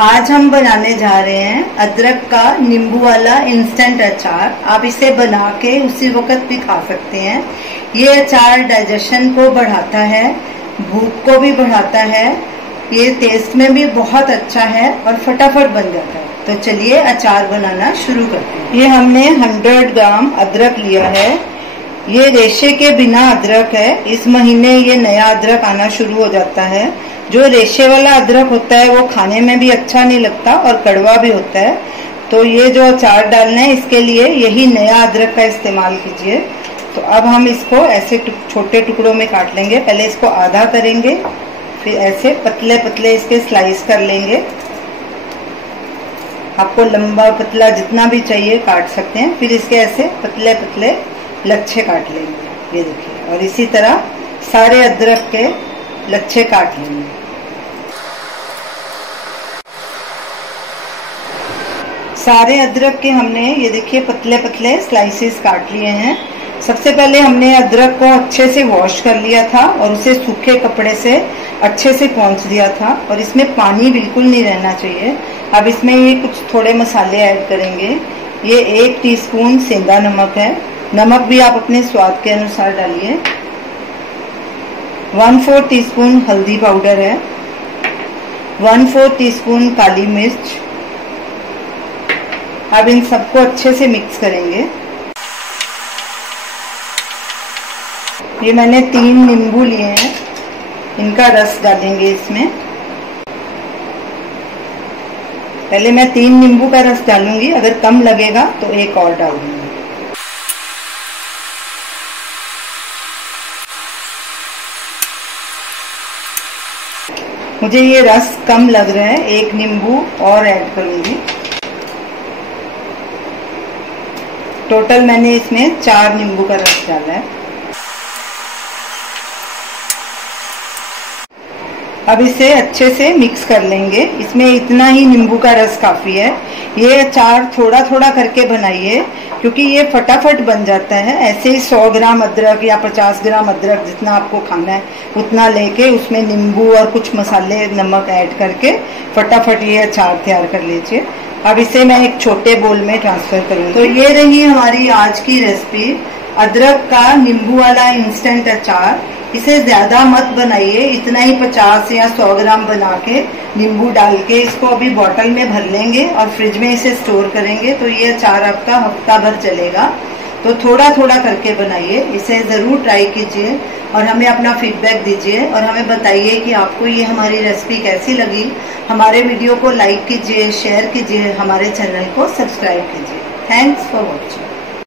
आज हम बनाने जा रहे हैं अदरक का नींबू वाला इंस्टेंट अचार। आप इसे बना के उसी वक्त भी खा सकते हैं। ये अचार डाइजेशन को बढ़ाता है, भूख को भी बढ़ाता है, ये टेस्ट में भी बहुत अच्छा है और फटाफट बन जाता है। तो चलिए अचार बनाना शुरू करते हैं। ये हमने 100 ग्राम अदरक लिया है। ये रेशे के बिना अदरक है। इस महीने ये नया अदरक आना शुरू हो जाता है। जो रेशे वाला अदरक होता है वो खाने में भी अच्छा नहीं लगता और कड़वा भी होता है। तो ये जो अचार डालना है इसके लिए यही नया अदरक का इस्तेमाल कीजिए। तो अब हम इसको ऐसे छोटे टुकड़ों में काट लेंगे। पहले इसको आधा करेंगे, फिर ऐसे पतले पतले इसके स्लाइस कर लेंगे। आपको लंबा पतला जितना भी चाहिए काट सकते हैं। फिर इसके ऐसे पतले पतले लच्छे काट लेंगे, ये देखिए। और इसी तरह सारे अदरक के लच्छे काट लेंगे। सारे अदरक के हमने ये देखिए पतले पतले स्लाइसेस काट लिए हैं। सबसे पहले हमने अदरक को अच्छे से वॉश कर लिया था और उसे सूखे कपड़े से अच्छे से पोंछ दिया था। और इसमें पानी बिल्कुल नहीं रहना चाहिए। अब इसमें ये कुछ थोड़े मसाले ऐड करेंगे। ये 1 टीस्पून सेंधा नमक है। नमक भी आप अपने स्वाद के अनुसार डालिए। 1/4 टीस्पून हल्दी पाउडर है। 1/4 टीस्पून काली मिर्च। अब इन सबको अच्छे से मिक्स करेंगे। ये मैंने 3 नींबू लिए हैं, इनका रस डालेंगे इसमें। पहले मैं 3 नींबू का रस डालूंगी, अगर कम लगेगा तो 1 और डाल दूंगी। मुझे ये रस कम लग रहा है, 1 नींबू और ऐड करूंगी। टोटल मैंने इसमें 4 नींबू का रस डाला है। अब इसे अच्छे से मिक्स कर लेंगे। इसमें इतना ही नींबू का रस काफी है। ये अचार थोड़ा थोड़ा करके बनाइए क्योंकि ये फटाफट बन जाता है। ऐसे ही 100 ग्राम अदरक या 50 ग्राम अदरक जितना आपको खाना है उतना लेके उसमें नींबू और कुछ मसाले नमक ऐड करके फटाफट ये अचार तैयार कर लीजिए। अब इसे मैं एक छोटे बोल में ट्रांसफर करूँगी। तो ये रही हमारी आज की रेसिपी, अदरक का नींबू वाला इंस्टेंट अचार। इसे ज्यादा मत बनाइए, इतना ही 50 या 100 ग्राम बना के नींबू डाल के इसको अभी बॉटल में भर लेंगे और फ्रिज में इसे स्टोर करेंगे। तो ये अचार आपका हफ्ता भर चलेगा। तो थोड़ा थोड़ा करके बनाइए, इसे जरूर ट्राई कीजिए और हमें अपना फीडबैक दीजिए और हमें बताइए कि आपको ये हमारी रेसिपी कैसी लगी। हमारे वीडियो को लाइक कीजिए, शेयर कीजिए, हमारे चैनल को सब्सक्राइब कीजिए। Thanks for watching.